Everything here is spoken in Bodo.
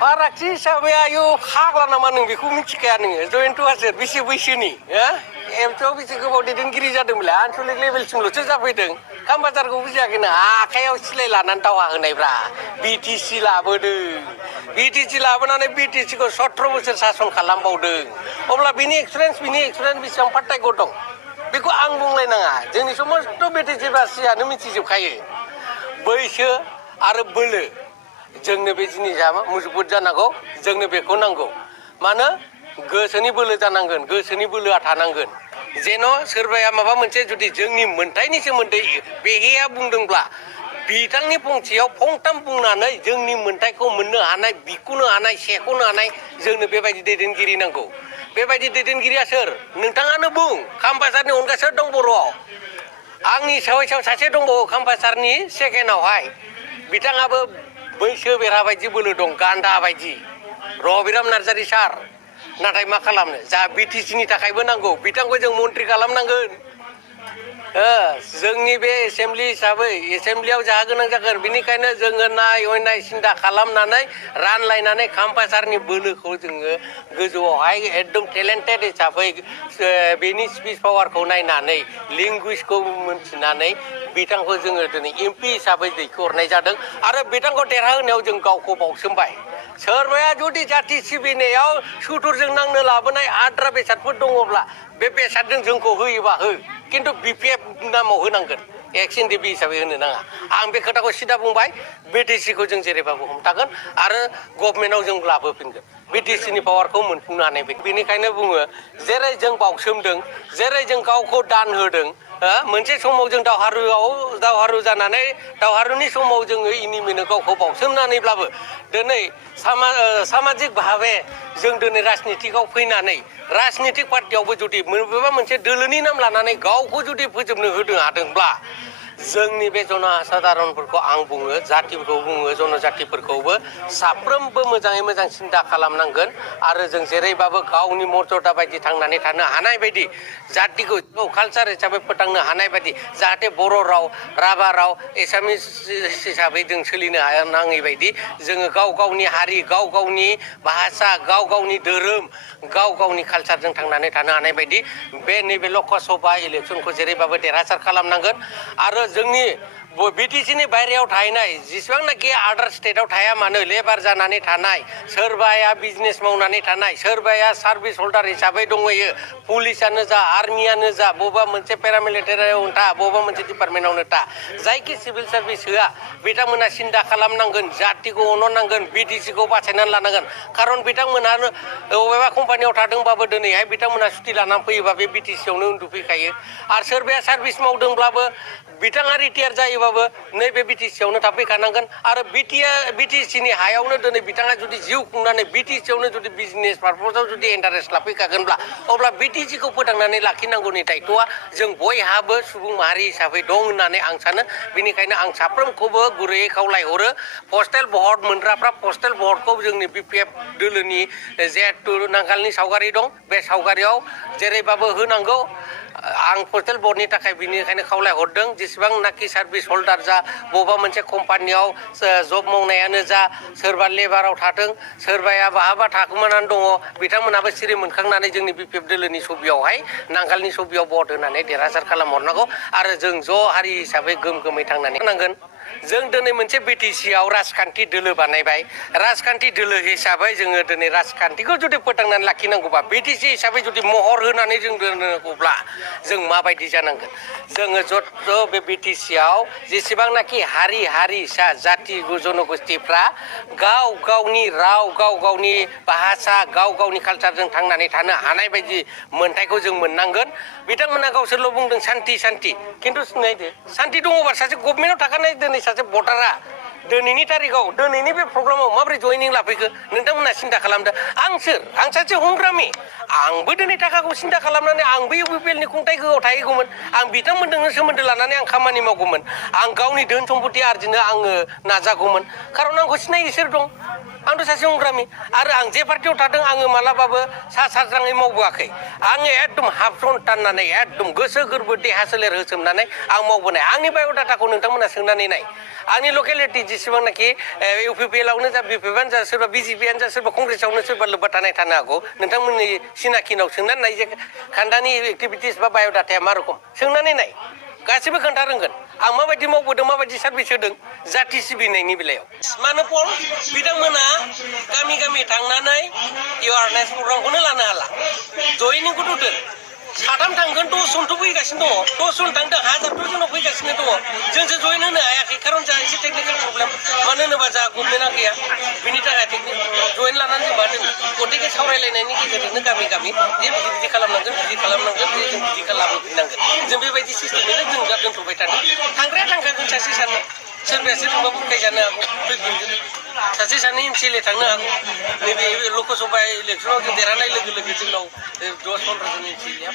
फारागथि हिसाबै आयु फाग्ला नामा नों बेखौ मिथिखाया नोङो जयन्त हाजो बेसे बैसोनि एमपिआव बेसे गोबाव दैदेनगिरि जादोंमोनलाय आनसलिक लेभेलसिमल'सो जाफैदों खामबाजारखौ बुजियाखैनो आखायाव सिलाय लानानै दावहा होनायब्रा बिटिसि लाबोदों बिटिसि लाबोनानै बिटिसिखौ 17 बोसोर सासन खालामबावदों अब्ला बिनि एक्सपिरियेन्स बेसेबां पार्टायग' दं बेखौ आं बुंलायनाङा जोंनि समस्त बिटिसि बासियानो मिथिजोबखायो बैसो आरो बोलो जोंनो बे जिनिसा मजबुत जानांगौ जोंनो बेखौ नांगौ मानो गोसोनि बोलो जानांगोन गोसोनि बोलोआ थानांगोन जेन' सोरबाया माबा मोनसे जुदि जोंनि मोन्थायनि सोमोन्दै बेहेया बुंदोंब्ला बिथांनि फंसेयाव फंथाम बुंनानै जोंनि मोन्थायखौ मोननो हानाय बिख'नो हानाय सेख'नो हानाय जोंनो बेबायदि दैदेनगिरि नांगौ बेबायदि दैदेनगिरिया सोर नोंथाङानो बुं खामबाजारनि अनगा सोर दं बर'आव आंनि सायाव सासे दंबावो खामबाजारनि सेकेन्डआवहाय बिथाङाबो बैसो बेरा बायदि बोलो दं गान्दा बायदि रबिराम नार्जारि सार नाथाय मा खालामनो जा बिटिसिनि थाखायबो नांगौ बिथांखौ जों मन्त्रि खालामनांगोन जोंनि बे एसेम्बलि हिसाबै एसेम्बलियाव जाहा गोनां जागोन बेनिखायनो जोङो नाय हनाय सिन्था खालामनानै रानलायनानै खामबाजारनि बोलोखौ जोङो गोजौआवहाय एकदम टेलेन्टेड हिसाबै बेनि स्पिच पावारखौ नायनानै लेंगुवेजखौ मोनथिनानै बिथांखौ जोङो दिनै एमपि हिसाबै दैखोहरनाय जादों आरो बिथांखौ देरहाहोनायाव जों गावखौ बावसोमबाय सोरबाया जुदि जाथि सिबिनायाव सुथुरजों नांनो लाबोनाय आद्रा बेसादफोर दङब्ला बे बेसादजों जोंखौ होयोबा हो खिन्थु बिपिएफ नामाव होनांगोन एक्स एनडिपि हिसाबै होनो नाङा आं बे खोथाखौ सिदा बुंबाय बिटिसिखौ जों जेरैबाबो हमथागोन आरो गभर्नमेन्टआव जों लाबोफिनगोन बिटिसिनि पावारखौ मोनफुंनो हानाय बेनिखायनो बुङो जेरै जों बावसोमदों जेरै जों गावखौ दान होदों मोनसे समाव जों दावहारु जानानै दावहारुनि समाव जोङो इनिमिनो गावखौ बावसोमनानैब्लाबो दिनै सामाजिक भाबे जों दिनै राजनितिकआव फैनानै राजनितिक पार्टियावबो जुदि बबेबा मोनसे दोलोनि नाम लानानै गावखौ जुदि फोजोबनो होनो हादोंब्ला जोंनि बे जनसाधारनफोरखौ आं बुङो जातिफोरखौ बुङो जनजातिफोरखौबो साफ्रोमबो मोजाङै मोजां सिन्था खालामनांगोन आरो जों जेरैबाबो गावनि मर्यादा बायदि थांनानै थानो हानाय बायदि जातिखौ कालचार हिसाबै फोथांनो हानाय बायदि जाहाथे बर' राव राभा राव एसामिस हिसाबै जों सोलिनो नाङै बायदि जोङो गाव गावनि हारि गाव गावनि भाषा गाव गावनि धोरोम गाव गावनि कालचारजों थांनानै थानो हानाय बायदि बे नैबे लकसभा इलेक्सनखौ जेरैबाबो देरहासार खालामनांगोन आरो जोंनि बिटिसिनि बायहेरायाव थाहैनाय जेसेबांनाखि आदार स्टेटआव थाया मानो लेबार जानानै थानाय सोरबाया बिजनेस मावनानै थानाय सोरबाया सार्भिस हल्डार हिसाबै दंहैयो पुलिसानो जा आर्मियानो जा बबेबा मोनसे पेरामिलिटारियावनो था बबेबा मोनसे डिपार्टमेन्टआवनो था जायखि सिभिल सार्भिस होआ बिथांमोना सिन्था खालामनांगोन जातिखौ अननांगोन बिटिसिखौ बासायनानै लानांगोन खारन बिथांमोना बबेबा कम्पानियाव थादोंबाबो दिनैहाय बिथांमोना सुटि लानानै फैयोबा बे बिटिसियावनो उन्दुफैखायो आरो सोरबाया सार्भिस मावदोंब्लाबो बिथाङा रिटायार जायोबाबो नैबे बिटिसियावनो थाफैखानांगोन आरो बिटिसिनि हायावनो दिनै बिथाङा जुदि जिउ खुंनानै बिटिसियावनो जुदि बिजनेस पारपसाव जुदि इन्टारेस्ट लाफैखागोनब्ला अब्ला बिटिसिखौ फोथांनानै लाखिनांगौनि दायथ'आ जों बयहाबो सुबुं माहारि हिसाबै दं होननानै आं सानो बेनिखायनो आं साफ्रोमखौबो गुरैयै खावलायहरो पस्टेल भट मोनग्राफ्रा पस्टेल भटखौ जोंनि बिपिएफ दोलोनि जिहेथु नांगालनि सावगारि दं बे सावगारियाव जेरैबाबो होनांगौ आं पस्टेल भटनि थाखाय बिनिखायनो खावलायहरदों जेसेबांनाखि सार्भिस हल्डार जा बबेबा मोनसे कम्पानियाव जब मावनायानो जा सोरबा लेबाराव थाथों सोरबाया बहाबा थाखुमानानै दङ बिथांमोनाबो सिरि मोनखांनानै जोंनि बिपिएफ दोलोनि सबियावहाय नांगालनि सबियाव भट होनानै देरहासार खालामहरनांगौ आरो जों ज' हारि हिसाबै गोमगोमै थांनानै थानांगोन जों दिनै मोनसे बिटिसियाव राजखान्थि दोलो बानायबाय राजखान्थि दोलो हिसाबै जोङो दिनै राजखान्थिखौ जुदि फोथांनानै लाखिनांगौबा बिटिसि हिसाबै जुदि महर होनानै जों दोननांगौब्ला जों माबायदि जानांगोन जोङो जत' बे बिटिसियाव जेसेबांनाखि हारि हारिसा जाति जनगोष्ठीफ्रा गाव गावनि राव गाव गावनि भाषा गाव गावनि कालचारजों थांनानै थानो हानाय बायदि मोन्थायखौ जों मोननांगोन बिथांमोना गावसोरल' बुंदों सान्ति सान्ति खिन्थु सिनायदो सान्ति दङबा सासे गभर्नमेन्टआव थाखानाय दिनै सासे भटारा दिनैनि तारिखाव दिनैनि बे प्रग्रामाव माबोरै जयनिं लाफैखो नोंथांमोना सिन्था खालामदो आं सोर आं सासे हंग्रामि आंबो दिनै थाखाखौ सिन्था खालामनानै आंबो इउपिपिएलनि खुंथायगोआव थाहैगौमोन आं बिथांमोनजोंनो सोमोन्दो लानानै आं खामानि मावगौमोन आं गावनि धोन सम्पति आरजिनो आङो नाजागौमोन खारन आंखौ सिनायो सोर दं आंथ' सासे अंग्रामि आरो आं जे पार्टियाव थादों आङो मालाबाबो सा साज्राङै मावबोआखै आङो एकदम हाबसन टाननानै एकदम गोसो गोरबो देहा सोलेर होसोमनानै आं मावबोनाय आंनि बाय'डाटाखौ नोंथांमोना सोंनानै नाय आंनि लकेलिटि जेसेबांनाखि इउपिपिएलआवनो जा बिपिएफआनो जा सोरबा बिजेपिआनो जा सोरबा कंग्रेसआवनो सोरबा लोब्बा थानाय थानो हागौ नोंथांमोननि सिनाकिनाव सोंनानै नाय जे खान्दानि एक्टिभिटिस बा बाय'डाटाया मा रोखोम सोंनानै नाय गासिबो खोन्था रोंगोन आं माबायदि मावबोदों माबायदि सार्भिस होदों जाथि सिबिनायनि बेलायाव मानो पल बिथांमोना गामि गामि थांनानै एवारनेस प्रग्रामखौनो लानो हाला जयनिंखौथ' दोन साथाम थांगोन 10 जनथ' फैगासिनो दङ 10 जन थांदों 1000 जोंनाव फैगासिनो दङ जोंसो जयन होनो हायाखै खारन जोंहा एसे टेकनिकेल प्रब्लेम मानो होनोबा जोंहा गभर्नमेन्टआ गैया बिनि थाखाय जयन लानानै जों मा दोनो गतिके सावरायलायनायनि गेजेरजोंनो गामि गामि जे बिदि खालामनांगोन जे जों बिदि लाबोफिननांगोन जों बेबायदि सिस्टेमैनो जों दा दोनथ'बाय थादों थांग्राया थांखागोन सासे सानै सोरबाया सोरजोंबा बुंखाय जानो हागौ फैफिनगोन सासे सानै एमसिएलए थांनो हागौ नैबे लकसभा इलेक्सनाव जों देरहानाय लोगो लोगो जोंनाव 10-15 जन एमसिएलए